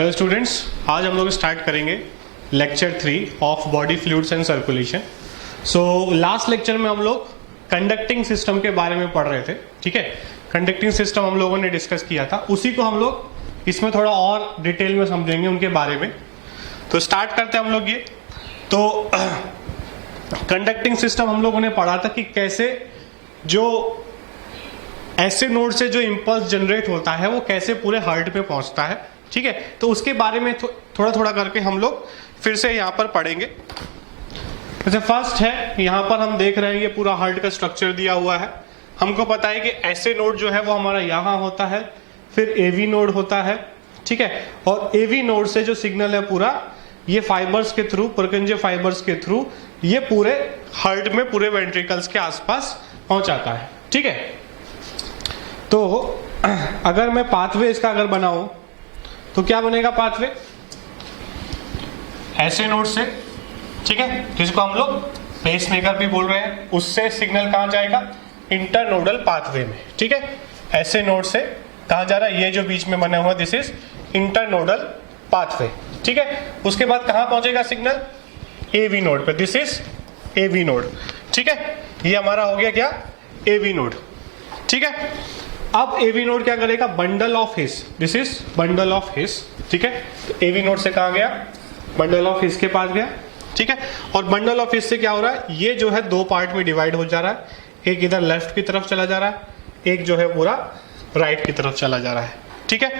Hello students, आज हम लोग स्टार्ट करेंगे lecture 3 of body fluids and circulation. So last lecture में हम लोग कंडक्टिंग सिस्टम के बारे में पढ़ रहे थे। ठीक है, कंडक्टिंग सिस्टम हम लोगों ने डिस्कस किया था, उसी को हम लोग इसमें थोड़ा और डिटेल में समझेंगे उनके बारे में। तो स्टार्ट करते हैं हम लोग ये। तो कंडक्टिंग सिस्टम हम लोगों ने पढ़ा था कि कैसे जो ऐसे नोड से जो इंपल्स जनरेट होता है वो कैसे पूरे हार्ट पे पहुंचता है। ठीक है, तो उसके बारे में थोड़ा थोड़ा करके हम लोग फिर से यहाँ पर पढ़ेंगे। जैसे फर्स्ट है, यहाँ पर हम देख रहे हैं ये पूरा हार्ट का स्ट्रक्चर दिया हुआ है। हमको पता है कि ऐसे नोड जो है वो हमारा यहाँ होता है, फिर एवी नोड होता है। ठीक है, और एवी नोड से जो सिग्नल है पूरा ये फाइबर्स के थ्रू, पुरकिंजे फाइबर्स के थ्रू ये पूरे हार्ट में, पूरे वेंट्रिकल्स के आसपास पहुंचाता है। ठीक है, तो अगर मैं पाथवे इसका अगर बनाऊं तो क्या बनेगा पाथवे ऐसे नोड से। ठीक है, जिसको हम लोग पेसमेकर भी बोल रहे हैं, उससे सिग्नल कहां जाएगा, इंटरनोडल पाथवे में। ठीक है, ऐसे नोड से कहां जा रहा है, ये जो बीच में बना हुआ दिस इज इंटरनोडल पाथवे। ठीक है, उसके बाद कहां पहुंचेगा सिग्नल, एवी नोड पे, दिस इज एवी नोड। ठीक है, ये हमारा हो गया क्या, एवी नोड। ठीक है, अब एवी नोड क्या करेगा, bundle of his, this is bundle of हिस। ठीक है, तो एवी नोड से कहां गया, बंडल ऑफ हिस के पास गया। ठीक है, और बंडल ऑफ हिस से क्या हो रहा है, ये जो है दो पार्ट में डिवाइड हो जा रहा है। एक इधर लेफ्ट की तरफ चला जा रहा है, एक जो है पूरा राइट की तरफ चला जा रहा है। ठीक है,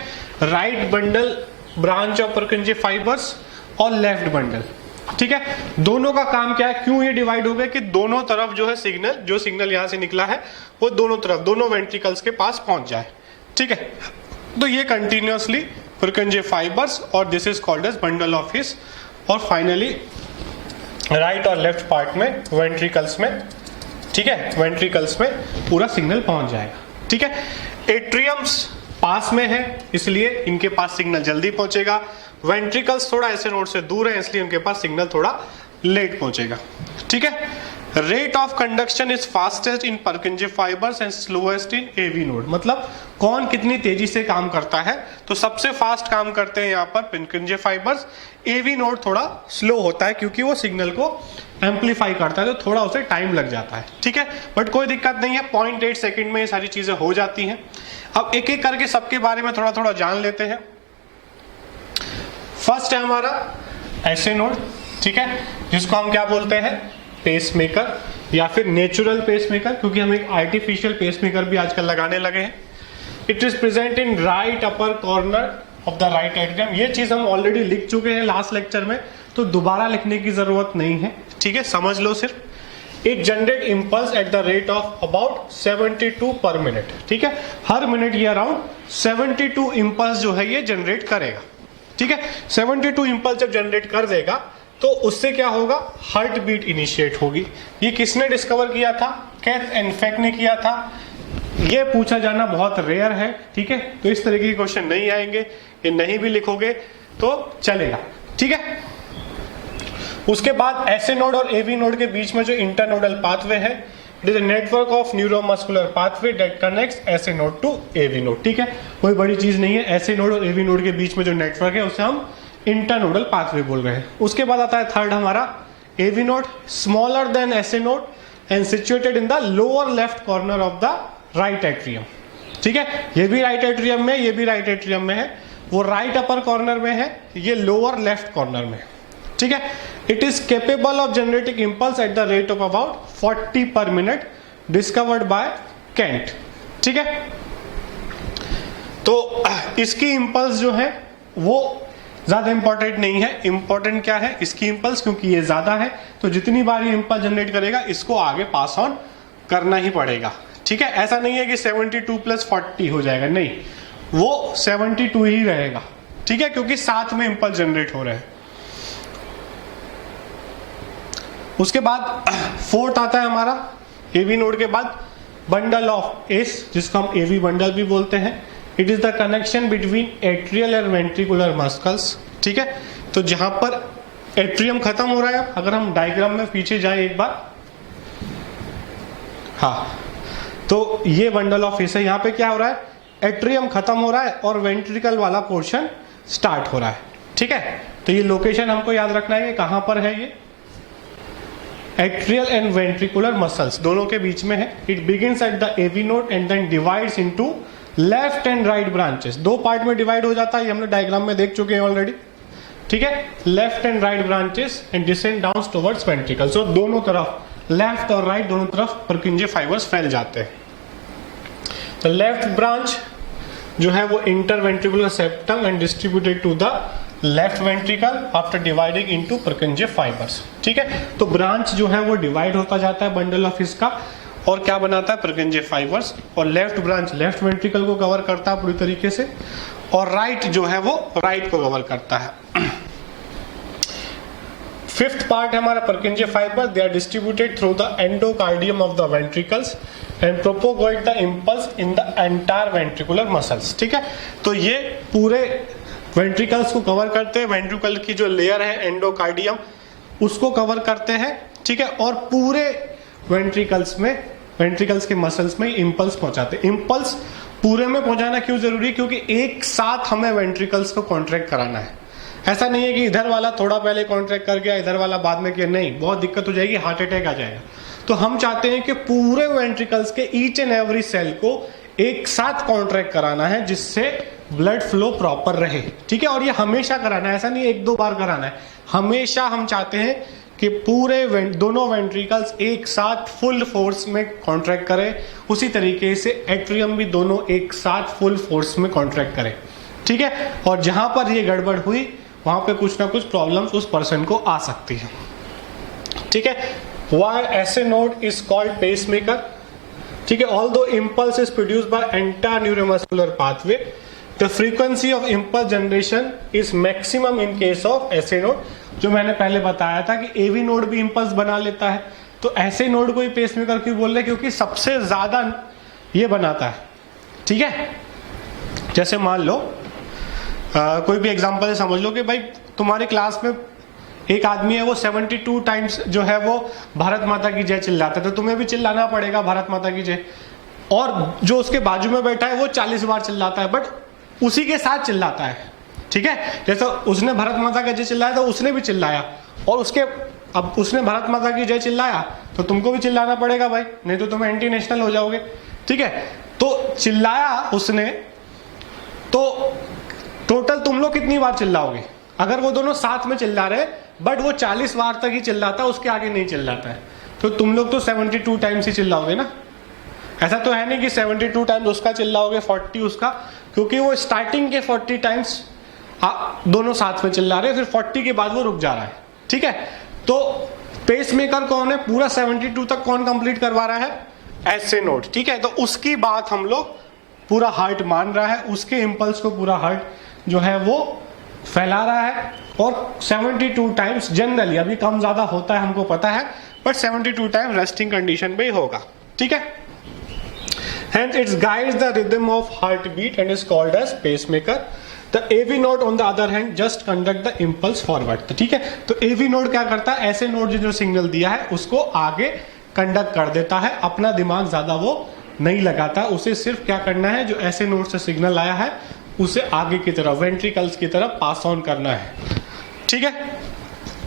right bundle branch of पुरकिंजे fibres और लेफ्ट बंडल। ठीक है, दोनों का काम क्या है, क्यों ये डिवाइड हो गया कि दोनों तरफ जो है सिग्नल, जो सिग्नल यहां से निकला है वो दोनों तरफ, दोनों वेंट्रिकल्स के पास पहुंच जाए। ठीक है, तो ये कंटिन्यूअसली पुरकिंजे फाइबर्स और this is called as bundle of His, और फाइनली राइट और लेफ्ट पार्ट में वेंट्रिकल्स में, ठीक है, वेंट्रिकल्स में पूरा सिग्नल पहुंच जाएगा। ठीक है, एट्रियम्स पास में है इसलिए इनके पास सिग्नल जल्दी पहुंचेगा। वेंट्रिकल्स थोड़ा ऐसे नोड से दूर है इसलिए उनके पास सिग्नल थोड़ा लेट पहुंचेगा। ठीक है, rate of conduction is fastest in Purkinje fibres and slowest in AV node. मतलब कौन कितनी तेजी से काम करता है, तो सबसे फास्ट काम करते हैं यहाँ पर पुरकिंजे फाइबर्स। एवी नोड थोड़ा स्लो होता है क्योंकि वो सिग्नल को एम्पलीफाई करता है, तो थोड़ा उसे टाइम लग जाता है। ठीक है, बट कोई दिक्कत नहीं है, 0.8 सेकेंड में ये सारी चीजें हो जाती हैं। अब एक एक करके सबके बारे में थोड़ा थोड़ा जान लेते हैं। फर्स्ट है हमारा ऐसे नोड। ठीक है, जिसको हम क्या बोलते हैं, पेसमेकर या फिर नेचुरल पेसमेकर, क्योंकि हम एक आर्टिफिशियल पेसमेकर भी आजकल लगाने लगे हैं। It is present in right upper corner of the right atrium. ये चीज हम ऑलरेडी लिख चुके हैं लास्ट लेक्चर में, तो दोबारा लिखने की जरूरत नहीं है। ठीक है, समझ लो सिर्फ। It generate impulse at the rate of about 72 पर मिनट। ठीक है, हर मिनट ये अराउंड 72 इंपल्स जो है ये जनरेट करेगा। ठीक है, 72 इंपल्स जब जनरेट कर देगा तो उससे क्या होगा, हार्ट बीट इनिशिएट होगी। ये किसने डिस्कवर किया था, केथ एंड फेक ने किया था। ये पूछा जाना बहुत रेयर है। ठीक है, तो इस तरीके के क्वेश्चन नहीं आएंगे, ये नहीं भी लिखोगे तो चलेगा। ठीक है, उसके बाद ऐसे नोड और एवी नोड के बीच में जो इंटरनोडल पाथवे है, it is a network of neuromuscular pathway that connects ऐसे नोड टू एवी नोड। ठीक है, कोई बड़ी चीज नहीं है, ऐसे नोड और एवी नोड के बीच में जो नेटवर्क है उसे हम इंटरनोडल पाथवे बोल रहे हैं। उसके बाद आता है थर्ड हमारा एवी नोड, स्मॉलर देन ऐसे node and situated in the lower left corner of the right atrium. ठीक है, ये भी राइट एट्रियम में, ये भी राइट एट्रियम में है, वो राइट अपर कॉर्नर में है, ये लोअर लेफ्ट कॉर्नर में। ठीक है, it is capable of generating impulse at the rate of about 40 पर मिनट, डिस्कवर्ड बाय केंट। ठीक है, तो इसकी इंपल्स जो है वो ज्यादा इंपॉर्टेंट नहीं है। इंपॉर्टेंट क्या है, इसकी इंपल्स, क्योंकि ये ज्यादा है तो जितनी बार ये इंपल्स जनरेट करेगा इसको आगे पास ऑन करना ही पड़ेगा। ठीक है, ऐसा नहीं है कि 72 + 40 हो जाएगा, नहीं, वो 72 ही रहेगा। ठीक है, क्योंकि साथ में इंपल्स जनरेट हो रहे हैं। उसके बाद फोर्थ आता है हमारा एवी नोड के बाद बंडल ऑफ एस, जिसको हम एवी बंडल भी बोलते हैं। It is the connection between atrial and ventricular muscles. ठीक है, तो जहां पर एट्रियम खत्म हो रहा है, अगर हम डायग्राम में पीछे जाएं एक बार, हाँ, तो ये बंडल ऑफ एस है। यहाँ पे क्या हो रहा है, एट्रियम खत्म हो रहा है और वेंट्रिकल वाला पोर्शन स्टार्ट हो रहा है, ठीक है। तो ये लोकेशन हमको याद रखना है, कहां पर है ये, एट्रियल एंड वेंट्रिकुलर मसल्स दोनों के बीच में है। It begins at the AV node and then divides into left and right branches, दो पार्ट में डिवाइड हो जाता है, ये हमने डायग्राम में देख चुके हैं ऑलरेडी, ठीक है। Left and right branches and descend down towards ventricle, so दोनों तरफ लेफ्ट और राइट दोनों तरफ परकिंजे फाइबर्स फैल जाते हैं। तो लेफ्ट ब्रांच जो है वो interventricular septum and distributed to the left ventricle after dividing into Purkinje fibres, ठीक है। तो ब्रांच जो है वो डिवाइड होता जाता है बंडल ऑफ इसका, और क्या बनाता है, परकिंजे फाइबर्स। और लेफ्ट ब्रांच लेफ्ट वेंट्रिकल को कवर करता है पूरी तरीके से, और राइट जो है वो राइट को कवर करता है। फिफ्थ पार्ट है हमारा Purkinje fibre, they are distributed through the endocardium of the ventricles and propagate the impulse in the entire ventricular muscles, ठीक है। तो ये पूरे वेंट्रिकल्स को कवर करते हैं, वेंट्रिकल की जो लेयर है एंडोकार्डियम उसको कवर करते हैं, ठीक है। और पूरे वेंट्रिकल्स के मसल्स में इंपल्स पहुंचाते हैं। इंपल्स पूरे में पहुंचाना क्यों जरूरी है, क्योंकि एक साथ हमें वेंट्रिकल्स को कॉन्ट्रैक्ट कराना है। ऐसा नहीं है कि इधर वाला थोड़ा पहले कॉन्ट्रैक्ट कर गया, इधर वाला बाद में किया, नहीं, बहुत दिक्कत हो जाएगी, हार्ट अटैक आ जाएगा। तो हम चाहते हैं कि पूरे वेंट्रिकल्स के ईच एंड एवरी सेल को एक साथ कॉन्ट्रैक्ट कराना है, जिससे ब्लड फ्लो प्रॉपर रहे, ठीक है। और ये हमेशा कराना है, ऐसा नहीं एक दो बार कराना है, हमेशा हम चाहते हैं कि पूरे दोनों वेंट्रिकल्स एक साथ फुल फोर्स में कॉन्ट्रैक्ट करें। उसी तरीके से एट्रियम भी दोनों एक साथ फुल फोर्स में कॉन्ट्रैक्ट करें, ठीक है। और जहां पर ये गड़बड़ हुई वहां पे कुछ ना कुछ प्रॉब्लम्स उस पर्सन को आ सकती है, ठीक है। वाई ऐसे नोड इज कॉल्ड पेसमेकर, ठीक है। Although impulse is produced by entire neuromuscular pathway, the frequency of impulse generation is maximum in case of ऐसे नोड। जो मैंने पहले बताया था कि एवी नोड भी इम्पल्स बना लेता है, तो ऐसे नोड को ही पेसमेकर क्यों बोल रहे हैं, क्योंकि सबसे ज्यादा ये बनाता है, ठीक है। जैसे मान लो कोई भी एग्जांपल से समझ लो कि भाई तुम्हारी क्लास में एक आदमी है, वो 72 टाइम्स जो है वो भारत माता की जय चिल्लाता है, तो तुम्हें भी चिल्लाना पड़ेगा भारत माता की जय। और जो उसके बाजू में बैठा है वो 40 बार चिल्लाता है, बट उसी के साथ चिल्लाता है, ठीक है। जैसे उसने भारत माता का जय चिल्लाया तो उसने भी चिल्लाया, और अब उसने भारत माता की जय चिल्लाया तो तुमको भी चिल्लाना पड़ेगा भाई, नहीं तो तुम एंटी नेशनल हो जाओगे, ठीक है। तो चिल्लाया उसने, तो टोटल तुम लोग कितनी बार चिल्लाओगे, अगर वो दोनों साथ में चिल्ला रहे बट वो 40 बार तक ही चिल्लाता है, उसके आगे नहीं चिल्लाता है, तो तुम लोग तो 72 टाइम्स ही चिल्लाओगे ना। ऐसा तो है नहीं कि 72 टाइम्स उसका चिल्लाओगे 40 उसका, क्योंकि वो स्टार्टिंग के 40 टाइम्स दोनों साथ में चिल्ला रहे हैं, फिर 40 के बाद वो रुक जा रहा है, ठीक है। तो पेसमेकर कौन है, पूरा 72 तक कौन कंप्लीट करवा रहा है, ऐसे नोड, ठीक है। तो उसकी बात हम लोग पूरा हार्ट मान रहा है, उसके इंपल्स को पूरा हार्ट जो है वो फैला रहा है, और 72 टाइम्स जनरली, अभी कम ज्यादा होता है हमको पता है, बट 72 टाइम्स रेस्टिंग कंडीशन पे ही होगा, ठीक है। Hence it guides the rhythm of heartbeat and is called as pacemaker. The AV node on the other hand just conduct the impulse forward. तो ठीक है, तो AV node क्या करता है, ऐसे नोड जो सिग्नल दिया है उसको आगे कंडक्ट कर देता है, अपना दिमाग ज्यादा वो नहीं लगाता, उसे सिर्फ क्या करना है, जो ऐसे नोड से सिग्नल आया है उसे आगे की तरफ वेंट्रिकल्स की तरफ पास ऑन करना है, ठीक है।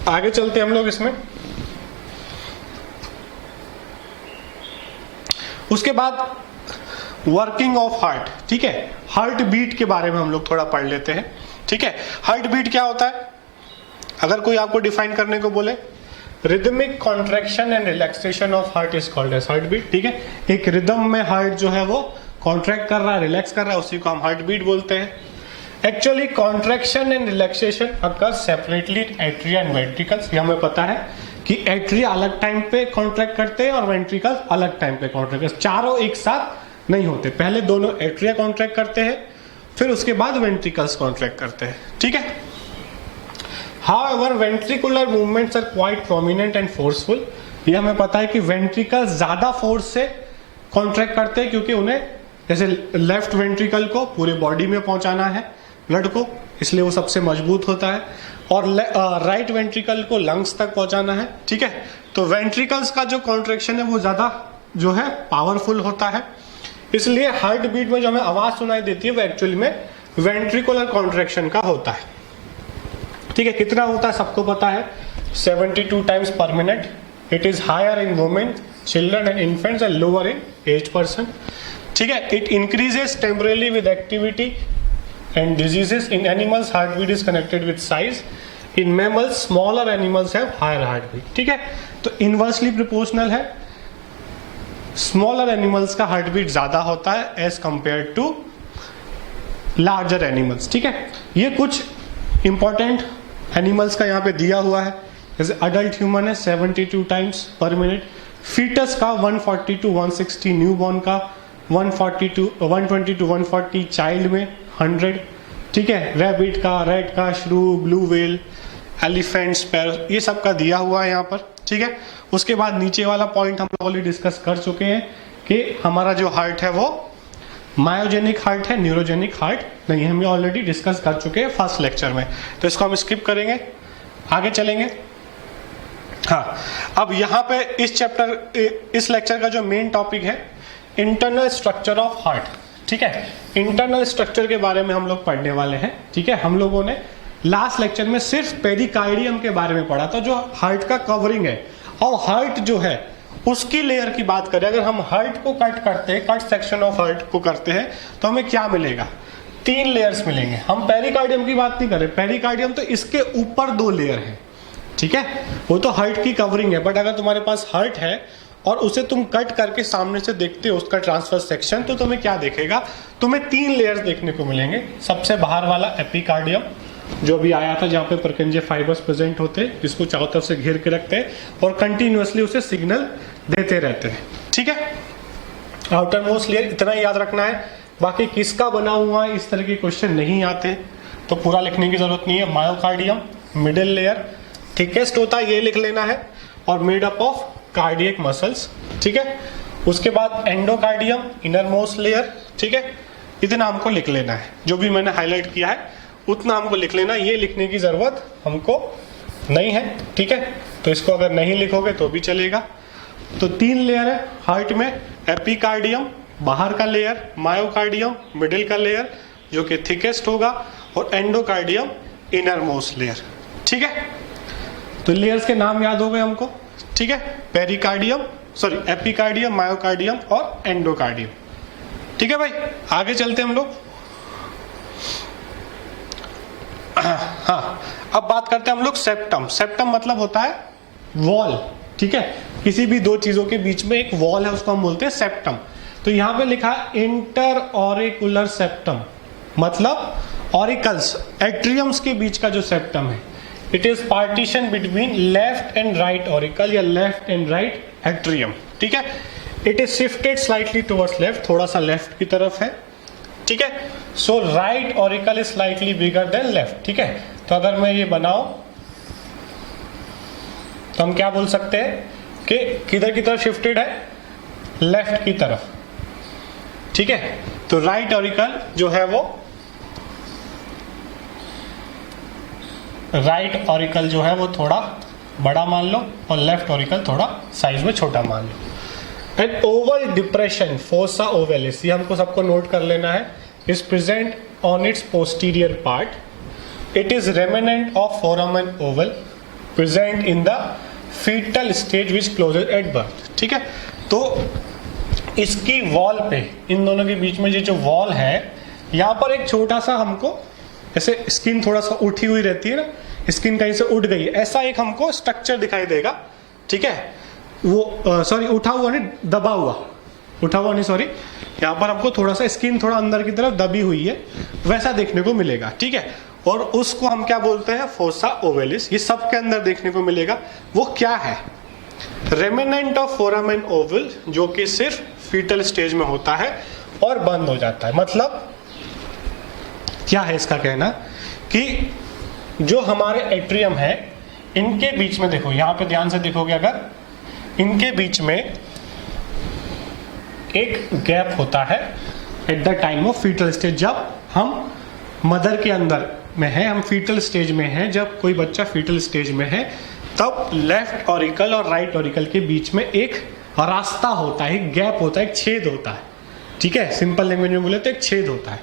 आगे चलते हम लोग इसमें। उसके बाद वर्किंग ऑफ हार्ट, ठीक है। हार्ट बीट के बारे में हम लोग थोड़ा पढ़ लेते हैं, ठीक है। हार्ट बीट क्या होता है, अगर कोई आपको डिफाइन करने को बोले, rhythmic contraction and relaxation of heart is called as heart beat, ठीक है। एक रिदम में हार्ट जो है वो कॉन्ट्रैक्ट कर रहा है, रिलैक्स कर रहा है, उसी को हम हार्ट बीट बोलते हैं। Actually contraction and relaxation occur separately atria and ventricles. ये हमें पता है कि एट्रिया अलग टाइम पे कॉन्ट्रैक्ट करते हैं और वेंट्रिकल्स अलग टाइम पे कॉन्ट्रैक्ट करते हैं, चारों एक साथ नहीं होते। पहले दोनों एट्रिया कॉन्ट्रैक्ट करते हैं, फिर उसके बाद वेंट्रिकल्स कॉन्ट्रैक्ट करते हैं, ठीक है। However, ventricular movements are quite prominent and forceful. ये हमें पता है कि वेंट्रिकल्स ज्यादा फोर्स से कॉन्ट्रैक्ट करते हैं, क्योंकि उन्हें जैसे लेफ्ट वेंट्रिकल को पूरे बॉडी में पहुंचाना है ब्लड को, इसलिए वो सबसे मजबूत होता है, और राइट वेंट्रिकल को लंग्स तक पहुंचाना है, ठीक है। तो वेंट्रिकल्स का जो कॉन्ट्रैक्शन है वो ज्यादा जो है पावरफुल होता है, इसलिए हार्ट बीट में जो हमें आवाज सुनाई देती है वो एक्चुअली में वेंट्रिकुलर कॉन्ट्रैक्शन का होता है। ठीक है, कितना होता है सबको पता है, 72 times per minute. It is higher in women, children and infants and lower in age person. ठीक है, it increases temporarily with activity and diseases. In animals heart beat is connected with size. In mammals smaller animals have higher heart beat. ठीक है, तो inversely proportional है, smaller animals का heart beat ज्यादा होता है as compare to larger animals. ठीक है, ये कुछ इंपॉर्टेंट एनिमल्स का यहाँ पे दिया हुआ है। जैसे अडल्ट ह्यूमन है 72 टाइम्स पर मिनट, फीटस का 140 टू 160, न्यूबॉर्न का 120 टू 140, चाइल्ड में 100। ठीक है, रैबिट का, रेड का, श्रू, ब्लू व्हेल, एलिफेंट, स्पैरो, ये सब का दिया हुआ है यहाँ पर। ठीक है, उसके बाद नीचे वाला पॉइंट हम लोग ऑलरेडी डिस्कस कर चुके हैं कि हमारा जो हार्ट है वो मायोजेनिक हार्ट है, न्यूरोजेनिक हार्ट नहीं है। हम ऑलरेडी डिस्कस कर चुके हैं फर्स्ट लेक्चर में, तो इसको हम स्किप करेंगे, आगे चलेंगे। हाँ, अब यहाँ पे इस चैप्टर, इस लेक्चर का जो मेन टॉपिक है इंटरनल स्ट्रक्चर ऑफ हार्ट। ठीक है, इंटरनल स्ट्रक्चर के बारे में हम लोग पढ़ने वाले हैं। ठीक है, हम लोगों ने लास्ट लेक्चर में सिर्फ पेरिकार्डियम के बारे में पढ़ा था, जो हार्ट का कवरिंग है। और हार्ट जो है उसकी लेयर की बात करें, अगर हम हार्ट को कट करते हैं, कट सेक्शन ऑफ हार्ट को करते हैं, तो हमें क्या मिलेगा, 3 लेयर्स मिलेंगे। हम पेरिकार्डियम की बात नहीं कर रहे, पेरिकार्डियम तो इसके ऊपर 2 लेयर है। ठीक है, वो तो हार्ट की कवरिंग है, बट अगर तुम्हारे पास हार्ट है और उसे तुम कट करके सामने से देखते हो उसका ट्रांसफर सेक्शन, तो तुम्हें क्या देखेगा, तुम्हें 3 लेयर्स देखने को मिलेंगे। सबसे बाहर वाला एपिकार्डियम जो भी आया था, जहाँ पे परकेंजे फाइबर्स प्रेजेंट होते हैं, जिसको चारों तरफ से घेर के रखते हैं और कंटिन्यूअसली उसे सिग्नल देते रहते हैं। ठीक है, आउटर मोस्ट लेयर इतना ही याद रखना है, बाकी किसका बना हुआ है इस तरह के क्वेश्चन नहीं आते, तो पूरा लिखने की जरूरत नहीं है। मायोकार्डियम मिडिल लेयर, थिकेस्ट होता है ये लिख लेना है, और made up of cardiac muscles. ठीक है, उसके बाद एंडोकार्डियम इनर मोस्ट लेयर। ठीक है, इतना हमको लिख लेना है, जो भी मैंने हाईलाइट किया है उतना हमको लिख लेना, ये लिखने की जरूरत हमको नहीं है। ठीक है, तो इसको अगर नहीं लिखोगे तो भी चलेगा। तो 3 लेयर है हार्ट में, एपिकार्डियम बाहर का लेयर, मायोकार्डियम मिडिल का लेयर जो कि थिकेस्ट होगा, और एंडोकार्डियम इनर मोस्ट लेयर। ठीक है, तो लेयर्स के नाम याद हो गए हमको। ठीक है, पेरिकार्डियम, सॉरी एपिकार्डियम, मायोकार्डियम और एंडोकार्डियम। ठीक है भाई, आगे चलते हम लोग। हाँ, अब बात करते हैं हम लोग सेप्टम। सेप्टम मतलब होता है वॉल। ठीक है, किसी भी 2 चीजों के बीच में एक वॉल है, उसको हम बोलते हैं सेप्टम। तो यहां पे लिखा है इंटर ऑरिकुलर सेप्टम, मतलब ऑरिकल्स, एट्रियम्स के बीच का जो सेप्टम है, it is partition between left and right auricle या लेफ्ट एंड राइट एट्रियम। ठीक है, it is shifted slightly towards left, थोड़ा सा लेफ्ट की तरफ है। ठीक है, so right auricle is slightly bigger than left. ठीक है, तो अगर मैं ये बनाऊं तो हम क्या बोल सकते हैं कि किधर की तरफ शिफ्टेड है, लेफ्ट की तरफ। ठीक है, तो राइट ऑरिकल जो है वो, राइट ऑरिकल जो है वो थोड़ा बड़ा मान लो, और लेफ्ट ऑरिकल थोड़ा साइज में छोटा मान लो। An oval depression, fossa ovalis, ये हमको सबको नोट कर लेना है, is present on its posterior part. It is remnant of foramen ovale present in the foetal stage which closes at birth. ठीक है, तो इसकी वॉल पे, इन दोनों के बीच में ये जो वॉल है, यहाँ पर एक छोटा सा हमको, ऐसे स्किन थोड़ा सा उठी हुई रहती है ना, स्किन कहीं से उठ गई, ऐसा एक हमको स्ट्रक्चर दिखाई देगा। ठीक है, वो सॉरी उठा हुआ नहीं, दबा हुआ, उठा हुआ नहीं सॉरी, यहाँ पर हमको थोड़ा सा स्किन थोड़ा अंदर की तरफ दबी हुई है, वैसा देखने को मिलेगा। ठीक है, और उसको हम क्या बोलते हैं, फोसा ओवेलिस। ये सब के अंदर देखने को मिलेगा। वो क्या है, रेमिनेंट ऑफ फोरामेन ओवल, जो कि सिर्फ फीटल स्टेज में होता है और बंद हो जाता है। मतलब क्या है इसका कहना, कि जो हमारे एट्रियम है, इनके बीच में देखो, यहां पे ध्यान से देखोगे अगर, इनके बीच में एक गैप होता है at the time of foetal stage. जब हम मदर के अंदर में है, हम फीटल स्टेज में है, जब कोई बच्चा फीटल स्टेज में है, तब लेफ्ट ऑरिकल और राइट ऑरिकल के बीच में एक रास्ता होता है, एक गैप होता है, एक छेद होता है। ठीक है, सिंपल लैंग्वेज में बोले तो एक छेद होता है।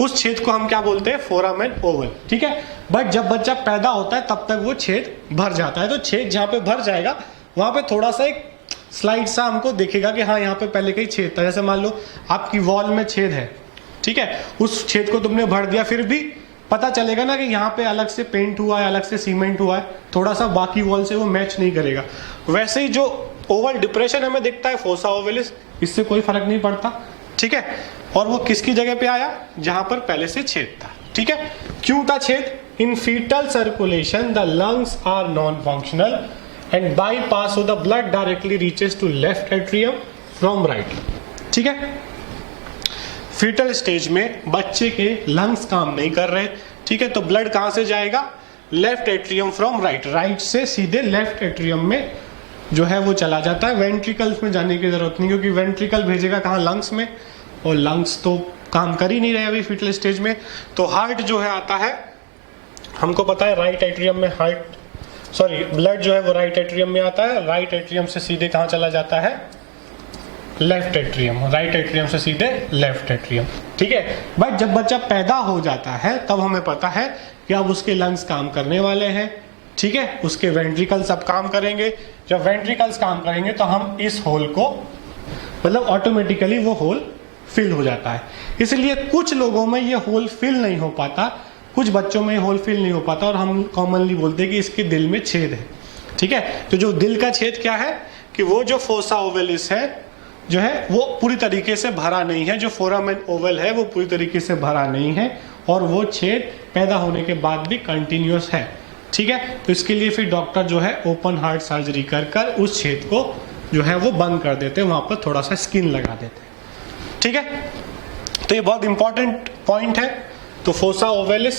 उस छेद को हम क्या बोलते हैं, फोरामेन ओवल, ठीक है। बट जब बच्चा पैदा होता है तब तक वो छेद भर जाता है, तो छेद जहाँ पे भर जाएगा वहां पे थोड़ा सा एक स्लाइड सा हमको दिखेगा कि हाँ यहाँ पे पहले कहीं छेद था। जैसे मान लो आपकी वॉल में छेद है, ठीक है, उस छेद को तुमने भर दिया, फिर भी पता चलेगा ना कि यहाँ पे अलग से पेंट हुआ है, अलग से सीमेंट हुआ है, थोड़ा सा बाकी वॉल से वो मैच नहीं करेगा। वैसे ही जो ओवल डिप्रेशन हमें दिखता है फोसा ओवलिस, इससे कोई फर्क नहीं पड़ता, ठीक है। और वो किसकी जगह पे आया, जहां पर पहले से छेद था, ठीक है। क्यों था छेद? In foetal circulation the lungs are non functional and bypass of the blood directly reaches to left atrium from right, ठीक है। फीटल स्टेज में बच्चे के लंग्स काम नहीं कर रहे, ठीक है, तो ब्लड कहां से जाएगा, left atrium from right, right से सीधे लेफ्ट एट्रियम में जो है वो चला जाता है। वेंट्रिकल्स में जाने की जरूरत नहीं, क्योंकि वेंट्रिकल भेजेगा कहाँ, लंग्स में, और लंग्स तो काम कर ही नहीं रहे अभी फीटल स्टेज में। तो हार्ट जो है आता है, हमको पता है राइट एट्रियम में ब्लड जो है वो राइट एट्रियम में आता है, राइट एट्रियम से सीधे कहाँ चला जाता है, लेफ्ट एट्रियम, राइट एट्रियम से सीधे लेफ्ट एट्रियम, ठीक है। बट जब बच्चा पैदा हो जाता है तब हमें पता है कि अब उसके लंग्स काम करने वाले हैं, ठीक है, उसके वेंट्रिकल्स अब काम करेंगे। जब वेंट्रिकल्स काम करेंगे तो हम इस होल को, मतलब ऑटोमेटिकली वो होल फिल हो जाता है। इसलिए कुछ लोगों में ये होल फिल नहीं हो पाता, कुछ बच्चों में होल फिल नहीं हो पाता, और हम कॉमनली बोलते हैं कि इसके दिल में छेद है, ठीक है। तो जो दिल का छेद क्या है कि वो जो फोसा ओवलिस है जो है वो पूरी तरीके से भरा नहीं है, जो फोरामेन ओवल है वो पूरी तरीके से भरा नहीं है, और वो छेद पैदा होने के बाद भी कंटिन्यूअस है, ठीक है। तो इसके लिए फिर डॉक्टर जो है ओपन हार्ट सर्जरी कर कर उस छेद को जो है वो बंद कर देते हैं, वहां पर थोड़ा सा स्किन लगा देते हैं, ठीक है। तो ये बहुत इंपॉर्टेंट पॉइंट है। तो फोसा ओवलिस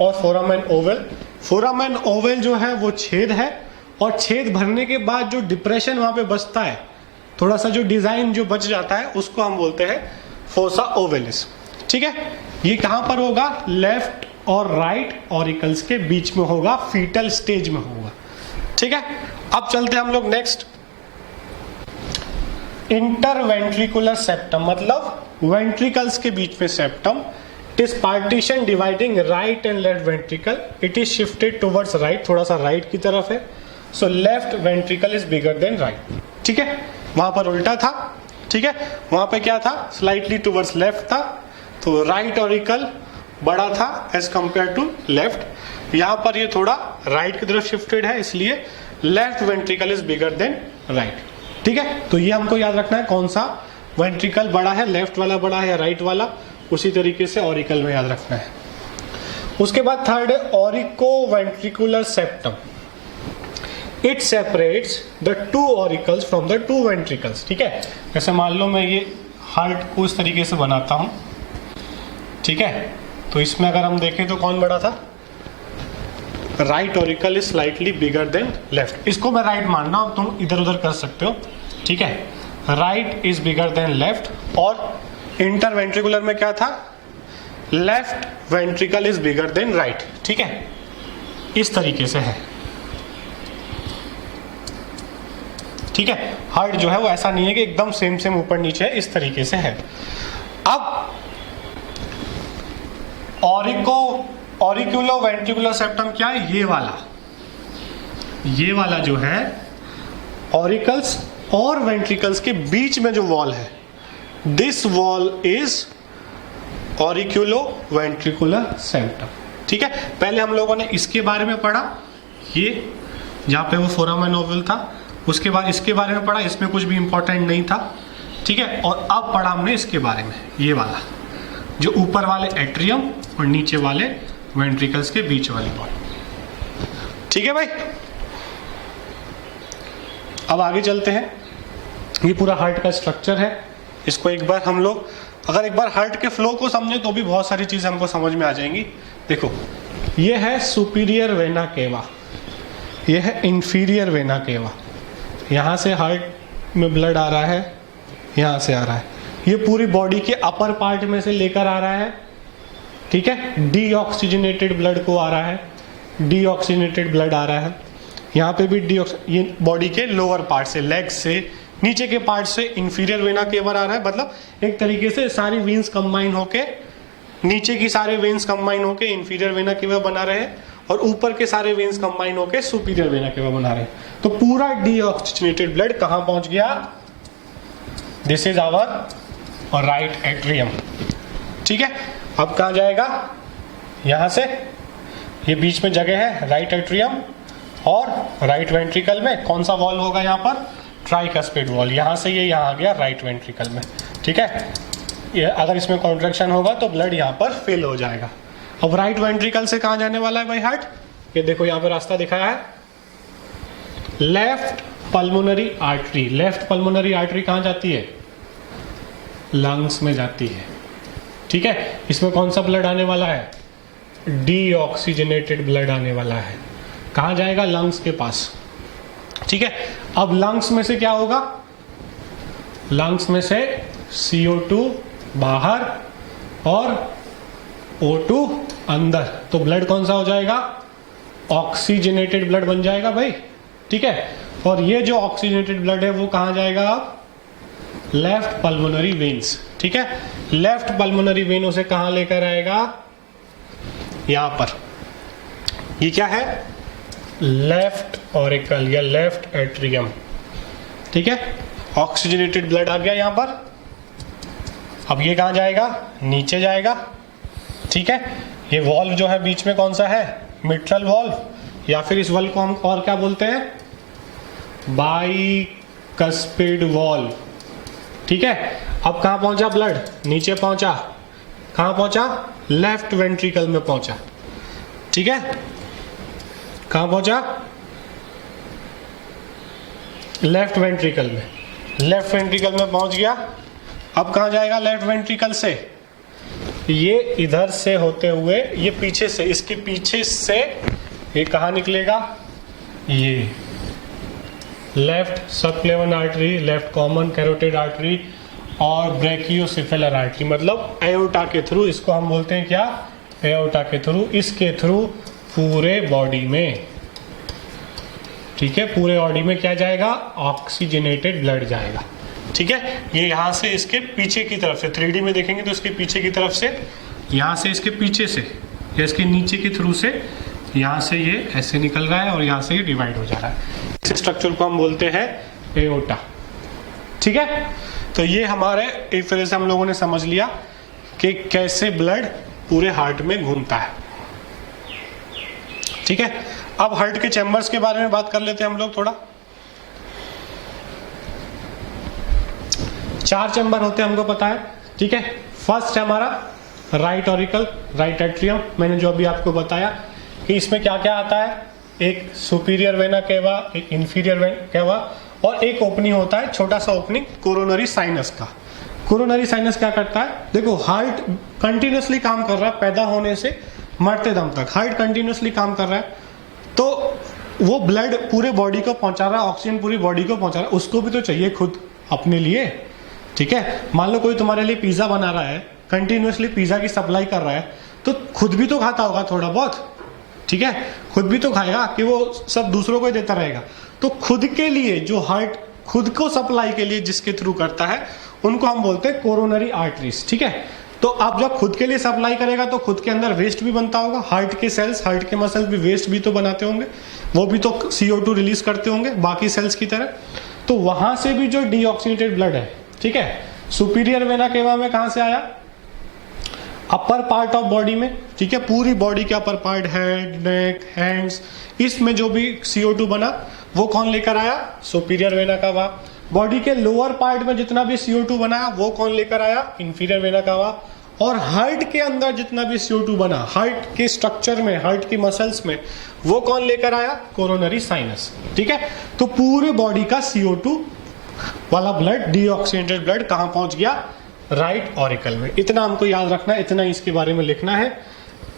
और फोरामेन ओवल, फोरामेन ओवल जो है वो छेद है, और छेद भरने के बाद जो डिप्रेशन वहां पे बचता है, थोड़ा सा जो डिजाइन जो बच जाता है, उसको हम बोलते हैं फोसा ओवलिस, ठीक है। ये कहां पर होगा, लेफ्ट और राइट ऑरिकल्स के बीच में होगा, फीटल स्टेज में होगा, ठीक है। अब चलते हैं हम लोग नेक्स्ट, इंटरवेंट्रिकुलर सेप्टम, मतलब वेंट्रिकल्स के बीच में septum. It is partition dividing right and left ventricle, it is shifted towards right, थोड़ा सा राइट की तरफ है, so left ventricle is bigger than right, ठीक है। वहां पर उल्टा था, ठीक है, वहां पे क्या था, स्लाइटली टुवर्ड्स लेफ्ट था, तो राइट ऑरिकल बड़ा था एज कंपेयर टू लेफ्ट। यहां पर ये थोड़ा राइट की तरफ शिफ्टेड है, इसलिए left ventricle is bigger than right, ठीक है। तो ये हमको याद रखना है कौन सा वेंट्रिकल बड़ा है, लेफ्ट वाला बड़ा है या राइट वाला, उसी तरीके से ऑरिकल में याद रखना है। उसके बाद थर्ड है auriculo ventricular septum, it separates the two auricles from the two ventricles, ठीक है। जैसे मान लो मैं ये हार्ट को इस तरीके से बनाता हूं, ठीक है, तो इसमें अगर हम देखें तो कौन बड़ा था, right auricle is slightly bigger than left, इसको मैं राइट मान रहा हूं, तुम इधर उधर कर सकते हो, ठीक है, right is bigger than left. और इंटरवेंट्रिकुलर में क्या था, left ventricle is bigger than right, ठीक है, इस तरीके से है, ठीक है। हार्ट जो है वो ऐसा नहीं है कि एकदम सेम सेम ऊपर नीचे है, इस तरीके से है। अब ऑरिकुलो वेंट्रिकुलर सेप्टम क्या है, ये वाला जो है ऑरिकल्स और वेंट्रिकल्स के बीच में जो वॉल है, this wall is auriculo ventricular septum, ठीक है। पहले हम लोगों ने इसके बारे में पढ़ा, ये जहां पे वो फोरामेन ओवल था, उसके बाद इसके बारे में पढ़ा, इसमें कुछ भी इंपॉर्टेंट नहीं था, ठीक है। और अब पढ़ा हमने इसके बारे में, ये वाला जो ऊपर वाले एट्रियम और नीचे वाले वेंट्रिकल्स के बीच वाली वॉल, ठीक है भाई। अब आगे चलते हैं, ये पूरा हार्ट का स्ट्रक्चर है, इसको एक बार हम लोग अगर एक बार हार्ट के फ्लो को समझे तो भी बहुत सारी चीजें हमको समझ में आ जाएंगी। देखो, ये है सुपीरियर वेना केवा, ये है इंफीरियर वेना केवा, यहाँ से हार्ट में ब्लड आ रहा है, यहाँ से आ रहा है, ये पूरी बॉडी के अपर पार्ट में से लेकर आ रहा है, ठीक है। डीऑक्सीजनेटेड ब्लड को आ रहा है, डीऑक्सीजनेटेड ब्लड आ रहा है, यहाँ पे भी ये बॉडी के लोअर पार्ट से, लेग से, नीचे के पार्ट से इंफीरियर वेना केवा आ रहा है, मतलब एक तरीके से सारी वीन्स कंबाइन होके नीचे की सारे वेन्स कंबाइन होके इंफीरियर वेना केवा बना रहे हैं और ऊपर के सारे वेन्स कंबाइन होके सुपीरियर वेना केवा बना रहे हैं। तो पूरा डीऑक्सीजनेटेड ब्लड कहां पहुंच गया? This is our right atrium. ठीक है, अब कहां जाएगा? यहां से ये बीच में जगह है राइट एट्रियम और राइट वेंट्रिकल में कौन सा वॉल्व होगा? यहाँ पर ट्राइकस्पिड वॉल्व। यहाँ से ये यहाँ आ गया राइट वेंट्रिकल में। ठीक है, ये अगर इसमें कॉन्ट्रैक्शन होगा तो ब्लड यहाँ पर फिल हो जाएगा। अब राइट वेंट्रिकल से कहाँ जाने वाला है भाई हार्ट? ये देखो यहाँ पे रास्ता दिखाया है, left pulmonary artery. Left pulmonary artery कहाँ जाती है? लंग्स में जाती है। ठीक है, इसमें कौन सा ब्लड आने वाला है? डीऑक्सीजनेटेड ब्लड आने वाला है। कहाँ जाएगा? लंग्स के पास। ठीक है, अब लंग्स में से क्या होगा? लंग्स में से CO2 बाहर और O2 अंदर, तो ब्लड कौन सा हो जाएगा? ऑक्सीजनेटेड ब्लड बन जाएगा भाई। ठीक है, और ये जो ऑक्सीजनेटेड ब्लड है वो कहाँ जाएगा? अब लेफ्ट पल्मोनरी वेन्स। ठीक है, लेफ्ट पल्मोनरी वेन उसे कहाँ लेकर आएगा? यहां पर। ये क्या है? लेफ्ट ऑरिकल या लेफ्ट एट्रियम। ठीक है, ऑक्सीजनेटेड ब्लड आ गया यहां पर। अब ये कहां जाएगा? नीचे जाएगा। ठीक है, ये वॉल्व जो है बीच में कौन सा है? मिट्रल वॉल्व, या फिर इस वॉल्व को हम और क्या बोलते हैं? Bicuspid valve. ठीक है, अब कहां पहुंचा ब्लड? नीचे पहुंचा। कहां पहुंचा? लेफ्ट वेंट्रिकल में पहुंचा। ठीक है, कहां पहुंचा? लेफ्ट वेंट्रिकल में। लेफ्ट वेंट्रिकल में पहुंच गया। अब कहां जाएगा? लेफ्ट वेंट्रिकल से ये इधर से होते हुए ये पीछे से, इसके पीछे से ये कहां निकलेगा? ये left subclavian artery, left common carotid artery और ब्रैकियोसेफेलर आर्टरी, मतलब एओर्टा के थ्रू। इसको हम बोलते हैं क्या? एओर्टा के थ्रू। इसके थ्रू पूरे बॉडी में, ठीक है, पूरे बॉडी में क्या जाएगा? ऑक्सीजनेटेड ब्लड जाएगा। ठीक है, ये यहां से इसके पीछे की तरफ से 3D में देखेंगे तो इसके पीछे की तरफ से, यहां से इसके पीछे से या इसके नीचे के थ्रू से, यहां से ये ऐसे निकल रहा है और यहां से ये डिवाइड हो जा रहा है। इस स्ट्रक्चर को हम बोलते हैं एओर्टा। ठीक है, तो ये हमारे एक तरह से हम लोगों ने समझ लिया कि कैसे ब्लड पूरे हार्ट में घूमता है। ठीक है, अब हार्ट के चैम्बर्स के बारे में बात कर लेते हैं हम लोग थोड़ा। 4 चैम्बर होते हैं, हमको पता है। ठीक है, फर्स्ट है हमारा राइट ऑरिकल, राइट एट्रियम। मैंने जो अभी आपको बताया कि इसमें क्या क्या आता है? एक सुपीरियर वेना केवा, एक इंफीरियर वेना केवा और एक ओपनिंग होता है, छोटा सा ओपनिंग कोरोनरी साइनस का। कोरोनरी साइनस क्या करता है? देखो, हार्ट कंटिन्यूसली काम कर रहा है पैदा होने से मरते दम तक। हार्ट कंटिन्यूसली काम कर रहा है तो वो ब्लड पूरे बॉडी को पहुंचा रहा है, ऑक्सीजन पूरी बॉडी को पहुंचा रहा है। उसको भी तो चाहिए खुद अपने लिए। ठीक है, मान लो कोई तुम्हारे लिए पिज्जा बना रहा है, कंटिन्यूसली पिज्जा की सप्लाई कर रहा है, तो खुद भी तो खाता होगा थोड़ा बहुत। ठीक है, खुद भी तो खाएगा कि वो सब दूसरों को ही देता रहेगा। तो खुद के लिए जो हार्ट खुद को सप्लाई के लिए जिसके थ्रू करता है उनको हम बोलते हैं कोरोनरी आर्टरीज। ठीक है, तो आप जब खुद के लिए सप्लाई करेगा तो खुद के अंदर वेस्ट भी बनता होगा। हार्ट के सेल्स, हार्ट के मसल्स भी वेस्ट भी तो बनाते होंगे, वो भी तो CO2 रिलीज करते होंगे बाकी सेल्स की तरह। तो वहां से भी जो डीऑक्सीनेटेड ब्लड है, ठीक है, सुपीरियर वेना केवा में कहां से आया? अपर पार्ट ऑफ बॉडी में। ठीक है, पूरी बॉडी के अपर पार्ट, हेड, नेक, हैंड्स, इसमें जो भी CO2 बना वो कौन लेकर आया? सुपीरियर वेना केवा। बॉडी के लोअर पार्ट में जितना भी CO2 बना वो कौन लेकर आया? इंफीरियर वेना केवा। और हार्ट के अंदर जितना भी CO2 बना, हार्ट के स्ट्रक्चर में, हार्ट की मसल्स में, वो कौन लेकर आया? Coronary sinus. ठीक है, तो पूरे बॉडी का CO2 वाला ब्लड, डीऑक्सीनेटेड ब्लड कहां पहुंच गया? राइट ऑरिकल में। इतना हमको याद रखना है, इतना इसके बारे में लिखना है।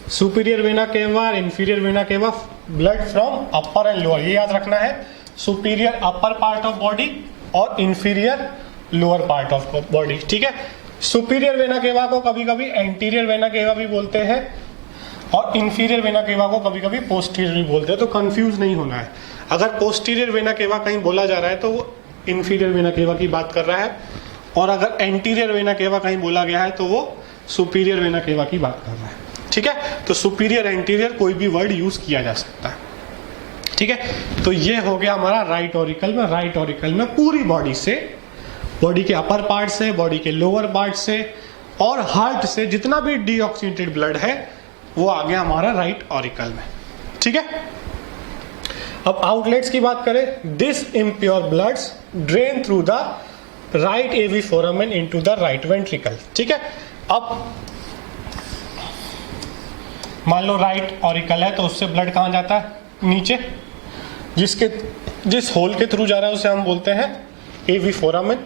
Superior vena cava, inferior vena cava, blood from upper and lower, ये याद रखना है। Superior upper part of body और inferior lower part of body. ठीक है, सुपीरियर वेना केवा को कभी कभी एंटीरियर वेना केवा भी बोलते हैं और इंफीरियर वेना केवा को कभी कभी पोस्टीरियर भी बोलते हैं। तो कंफ्यूज नहीं होना है। अगर पोस्टीरियर वेना केवा कहीं बोला जा रहा है तो वो इंफीरियर वेना केवा की बात कर रहा है, और अगर एंटीरियर वेना केवा कहीं बोला गया है तो वो सुपीरियर वेना केवा की बात कर रहा है, ठीक है। तो सुपीरियर एंटीरियर कोई भी वर्ड यूज किया जा सकता है, ठीक है। तो ये हो गया हमारा राइट ऑरिकल में। राइट ऑरिकल में पूरी बॉडी से, बॉडी के अपर पार्ट से, बॉडी के लोअर पार्ट से और हार्ट से जितना भी डीऑक्सीनेटेड ब्लड है वो आ गया हमारा राइट ऑरिकल में, ठीक है। अब आउटलेट्स की बात करें, this impure bloods drain through the right AV foramen into the right ventricle, ठीक है। अब मान लो राइट ऑरिकल है तो उससे ब्लड कहां जाता है, नीचे, जिस होल के थ्रू जा रहा है उसे हम बोलते हैं एवी फोरामेन,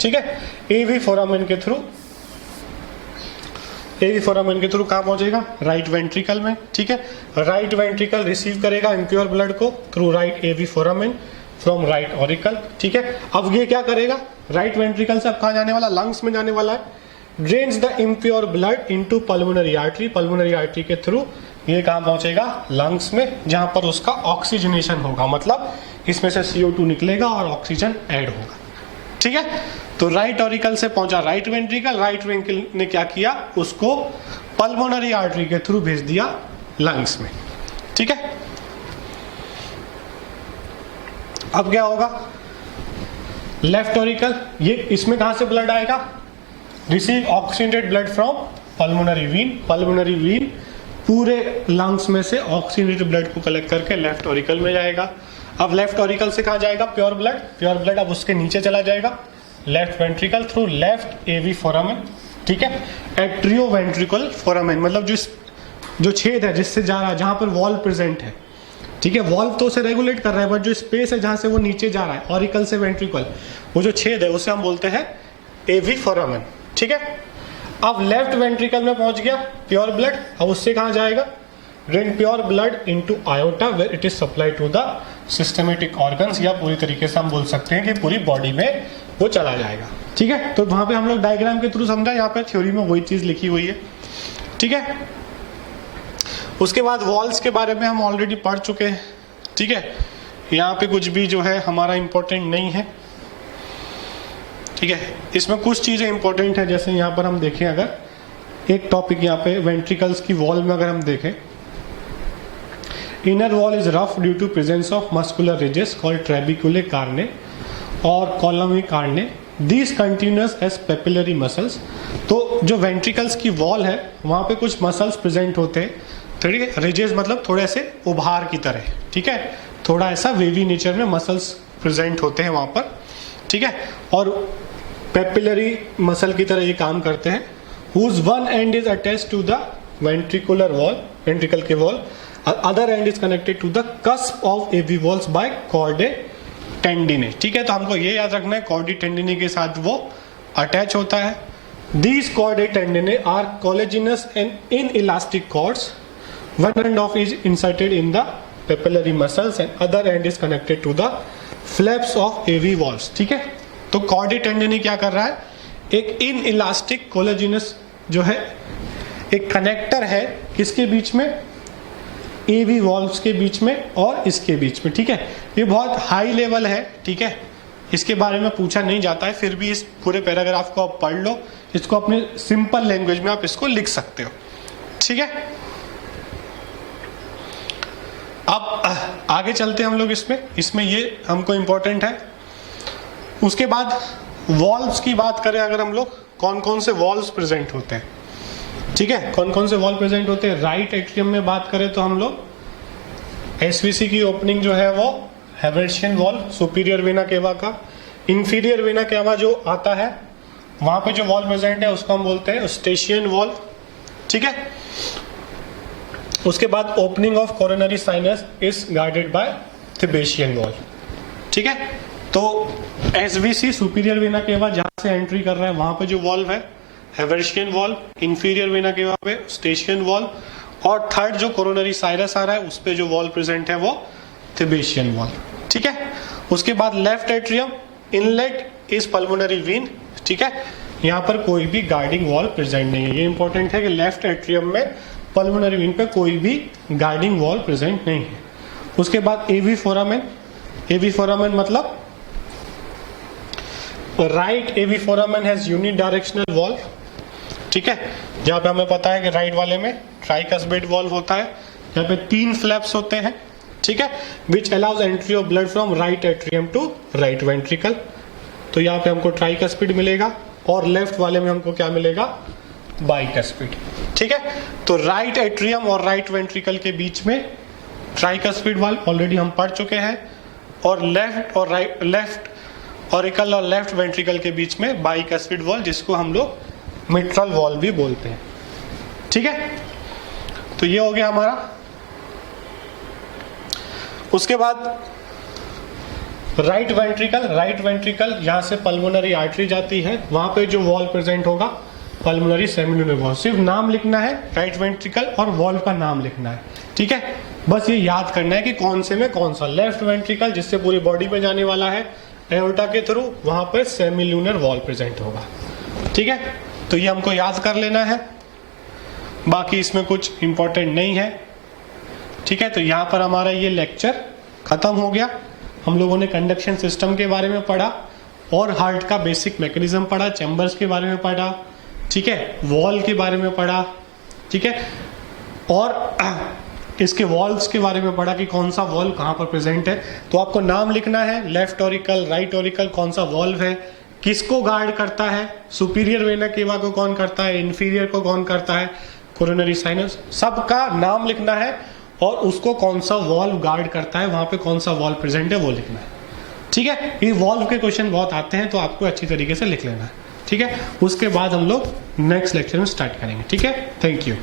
ठीक है। एवी फोरामेन के थ्रू कहां पहुंचेगा, राइट वेंट्रिकल में, ठीक है। राइट वेंट्रिकल रिसीव करेगा इम्प्योर ब्लड को through right AV foramen from right auricle, ठीक है। अब ये क्या करेगा, राइट वेंट्रिकल से अब कहां जाने वाला, लंग्स में जाने वाला है। Drains the impure blood into pulmonary artery, pulmonary artery के थ्रू ये कहां पहुंचेगा, लंग्स में, जहां पर उसका ऑक्सीजनेशन होगा, मतलब इसमें से CO2 निकलेगा और ऑक्सीजन ऐड होगा, ठीक है। तो राइट ऑरिकल से पहुंचा राइट वेंट्रिकल, राइट वेंट्रिकल ने क्या किया, उसको पल्मोनरी आर्टरी के थ्रू भेज दिया लंग्स में, ठीक है। अब क्या होगा, लेफ्ट ऑरिकल, ये इसमें कहां से ब्लड आएगा, receive oxygenated blood from pulmonary Wien. Pulmonary Wien पूरे लंग्स में से ऑक्सीजनेटेड ब्लड को कलेक्ट करके लेफ्ट ऑरिकल में जाएगा। अब लेफ्ट ऑरिकल से कहां जाएगा, प्योर ब्लड अब उसके नीचे चला जाएगा, लेफ्ट वेंट्रिकल थ्रू लेफ्ट एवी फोरामेन, ठीक है। एट्रियो वेंट्रिकल फोरामेन मतलब जो छेद है जिससे जा रहा है, जहां पर वॉल्व प्रेजेंट है, ठीक है। वॉल्व तो उसे रेगुलेट कर रहा है, बट जो स्पेस है जहां से वो नीचे जा रहा है ऑरिकल से वेंट्रिकल, वो जो छेद है उसे हम बोलते हैं एवी फोरामेन, ठीक है। अब लेफ्ट वेंट्रिकल में पहुंच गया प्योर ब्लड, अब उससे कहां जाएगा, drain pure blood into aorta where it is supply to the systematic organs, या पूरी तरीके से हम बोल सकते हैं कि पूरी बॉडी में वो चला जाएगा, ठीक है। तो वहां पे हम लोग डायग्राम के थ्रू समझा, यहाँ पे थ्योरी में वही चीज लिखी हुई है, ठीक है। उसके बाद वॉल्स के बारे में हम ऑलरेडी पढ़ चुके हैं, ठीक है। यहाँ पे कुछ भी जो है हमारा इंपॉर्टेंट नहीं है, ठीक है। इसमें कुछ चीजें इंपॉर्टेंट है, जैसे यहाँ पर हम देखें, अगर एक टॉपिक यहाँ पे वेंट्रिकल्स की वॉल में अगर हम देखें, inner wall is rough due to presence of muscular ridges called trabeculae carneae और columnae carneae, these continuous as papillary muscles. तो जो वेंट्रिकल्स की वॉल है वहाँ पे कुछ मसल्स प्रेजेंट होते हैं, ठीक है। रिजेस मतलब थोड़े ऐसे उभार की तरह, ठीक है, थोड़ा ऐसा वेवी नेचर में मसल्स प्रेजेंट होते हैं वहाँ पर, ठीक है। और पेपिलरी मसल की तरह ये काम करते हैं, whose one end is attached to the ventricular wall, ventricle के wall, other end is connected to the cusp of AV walls by chordae tendineae, ठीक है। तो हमको ये याद रखना है, chordae tendineae के साथ वो अटैच होता है। These chordae tendineae are collagenous and inelastic cords. One end of is inserted in the papillary muscles and other end is connected to the flaps of AV walls, ठीक है। तो chordae tendineae क्या कर रहा है, एक inelastic collagenous जो है एक कनेक्टर है किसके बीच में, एवी वॉल्व्स के बीच में और इसके बीच में, ठीक है। ये बहुत हाई लेवल है, ठीक है, इसके बारे में पूछा नहीं जाता है, फिर भी इस पूरे पैराग्राफ को आप पढ़ लो, इसको अपने सिंपल लैंग्वेज में आप इसको लिख सकते हो, ठीक है। अब आगे चलते हैं हम लोग इसमें ये हमको इंपॉर्टेंट है। उसके बाद वॉल्व्स की बात करें अगर हम लोग, कौन कौन से वॉल्व्स प्रेजेंट होते हैं, ठीक है, कौन कौन से वॉल प्रेजेंट होते हैं। राइट एट्रियम में बात करें तो हम लोग एसवीसी की ओपनिंग जो है वो हेवर्शियन वॉल, सुपीरियर वेना केवा का। इंफीरियर वेना केवा जो आता है वहां पे जो वॉल प्रेजेंट है उसको हम बोलते हैं स्टेशियन वॉल, ठीक है। उसके बाद opening of coronary sinus is guarded by Thebesian valve, ठीक है। तो एसवीसी सुपीरियर वेना केवा जहां से एंट्री कर रहा है वहां पे जो वॉल्व है हेवर्शियन वॉल, इंफीरियर वेना केवा पे स्टेशियन वॉल, और थर्ड जो कोरोनरी साइनस आ रहा है उस पे जो वॉल प्रेजेंट है वो थिबेशियन वॉल, ठीक है। उसके बाद left atrium, inlet is pulmonary Wien, ठीक है, यहाँ पर कोई भी गार्डिंग वॉल प्रेजेंट नहीं है। ये इंपॉर्टेंट है कि लेफ्ट एट्रियम में पल्मोनरी वीन पे कोई भी गार्डिंग वॉल प्रेजेंट नहीं है। उसके बाद एवी फोरामेन, एवी फोरामेन मतलब right AV foramen has unidirectional wall, ठीक है। जहाँ पे हमें पता है कि राइट वाले में ट्राइकस्पिड वॉल्व होता है, यहाँ पे 3 फ्लैप्स होते हैं, ठीक है, which allows entry of blood from right atrium to right ventricle. तो यहाँ पे हमको ट्राइकस्पिड मिलेगा और लेफ्ट वाले में हमको क्या मिलेगा, बाइकस्पिड, ठीक है। तो राइट एट्रियम और राइट वेंट्रिकल के बीच में ट्राइकस्पिड वाल्व ऑलरेडी हम पढ़ चुके हैं, और लेफ्ट ऑरिकल और लेफ्ट वेंट्रिकल के बीच में बाइकस्पिड वॉल्व, जिसको हम लोग मिट्रल वॉल्व भी बोलते हैं, ठीक है। तो ये हो गया हमारा। उसके बाद राइट वेंट्रिकल यहां से पल्मोनरी आर्टरी जाती है, वहां पे जो वॉल्व प्रेजेंट होगा पल्मोनरी सेमिल्यूनर वॉल्व। सिर्फ नाम लिखना है, राइट वेंट्रिकल और वॉल्व का नाम लिखना है, ठीक है। बस ये याद करना है कि कौन से में कौन सा। लेफ्ट वेंट्रिकल जिससे पूरी बॉडी में जाने वाला है एओर्टा के थ्रू, वहां पर सेमिल्यूनर वॉल्व प्रेजेंट होगा, ठीक है। तो ये हमको याद कर लेना है, बाकी इसमें कुछ इंपॉर्टेंट नहीं है, ठीक है। तो यहाँ पर हमारा ये लेक्चर खत्म हो गया। हम लोगों ने कंडक्शन सिस्टम के बारे में पढ़ा और हार्ट का बेसिक मैकेनिज्म पढ़ा, चैम्बर्स के बारे में पढ़ा, ठीक है, वॉल के बारे में पढ़ा, ठीक है, और इसके वॉल्व्स के बारे में पढ़ा कि कौन सा वॉल्व कहाँ पर प्रेजेंट है। तो आपको नाम लिखना है, लेफ्ट ऑरिकल, राइट ऑरिकल कौन सा वॉल्व है, किसको गार्ड करता है, सुपीरियर वेना केवा को कौन करता है, इंफीरियर को कौन करता है, कोरोनरी साइनस, सबका नाम लिखना है, और उसको कौन सा वॉल्व गार्ड करता है, वहां पे कौन सा वॉल्व प्रेजेंट है वो लिखना है, ठीक है। ये वॉल्व के क्वेश्चन बहुत आते हैं, तो आपको अच्छी तरीके से लिख लेना है, ठीक है। उसके बाद हम लोग नेक्स्ट लेक्चर में स्टार्ट करेंगे, ठीक है। Thank you.